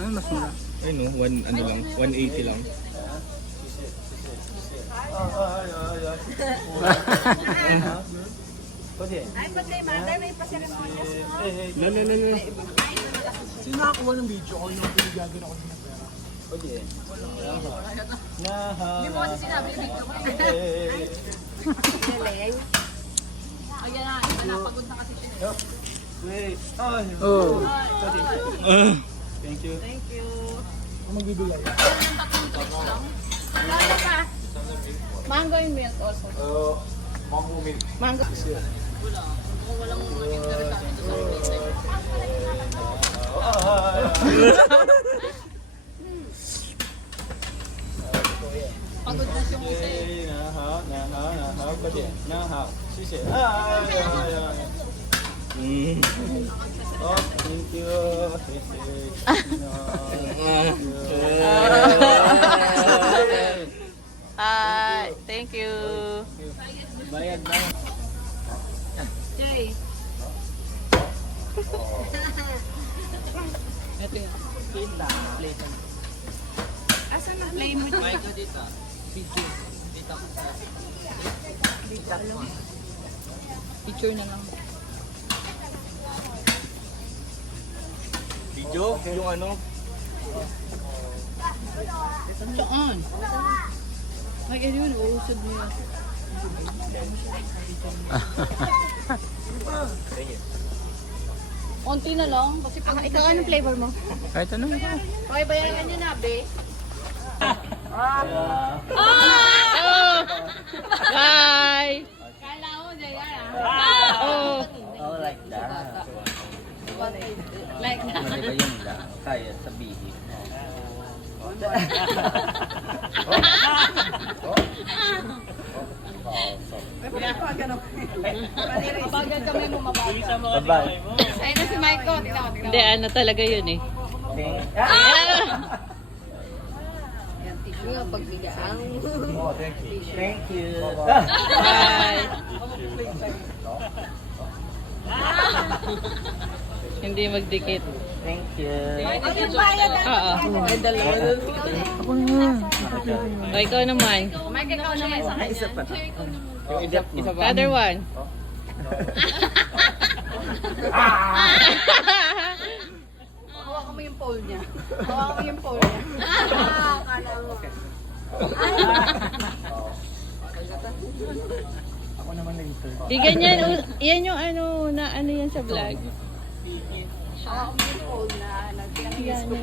Ano mas mura? Ayun no, ano lang, 180 lang. Ay, pag kay mother, may paseremonyas mo. Lala. Sino nakakuha ng video ko yung pinigagano ko ng pera? Hindi mo kasi sinabi yung video ko. Galing. Ayan na, napagod na kasi siya. Wait. Oh. Thank you. Thank you. Ang magbibigay. Lalo pa. Mango and milk also. Mango milk. Mango. Walang interest sa akin sa pagod na yung isa eh. 那好，谢谢。Oh, thank you. Thank you. Bayad na. Jay. Ito yun. Asan na play mo dito? Ito dito. Video. Dito ako sa... Picture na lang. Video? Yung ano? Saan? Ay, ano yun? Uusad mo yun. Konti na lang. Kasi pag ikaw, anong flavor mo? Kahit ano. Okay, bayaran nyo na, be. Bye! Kala mo, Jaya. Oh. Oh, like that. Like that. Di ba yun lang? Kaya sabihin. Kapag kami mo mabasa. Bye-bye. Ayun na si Michael. Tignan mo, tignan mo. Hindi, ano talaga yun eh. Yan, tissue nga pagbigaan. Thank you. Bye. Hindi magdikit. Thank you. Yung bayad Oo. Ay, dalawa. Ako na. O, ikaw naman. Mike, ikaw naman sa kanya. Isa pa. Isa pa. Other one. Hawakan mo yung pole niya. Hawakan mo yung pole niya. Kala mo. Ako naman later. Di ganyan. Yan yung ano, na ano yan sa vlog. Hawakan mo yung pole na. Yan yung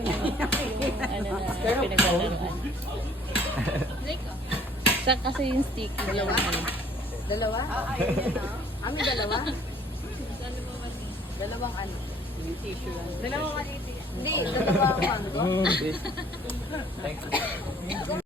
ano na pinaglalaro. Sa kasi yung sticky. Dalawa? Dalawa? Ayun yan ah. May dalawa? Dalawang ano? Yung tissue lang. Dalawang maliit. Hindi, dalawang mango. Thank you.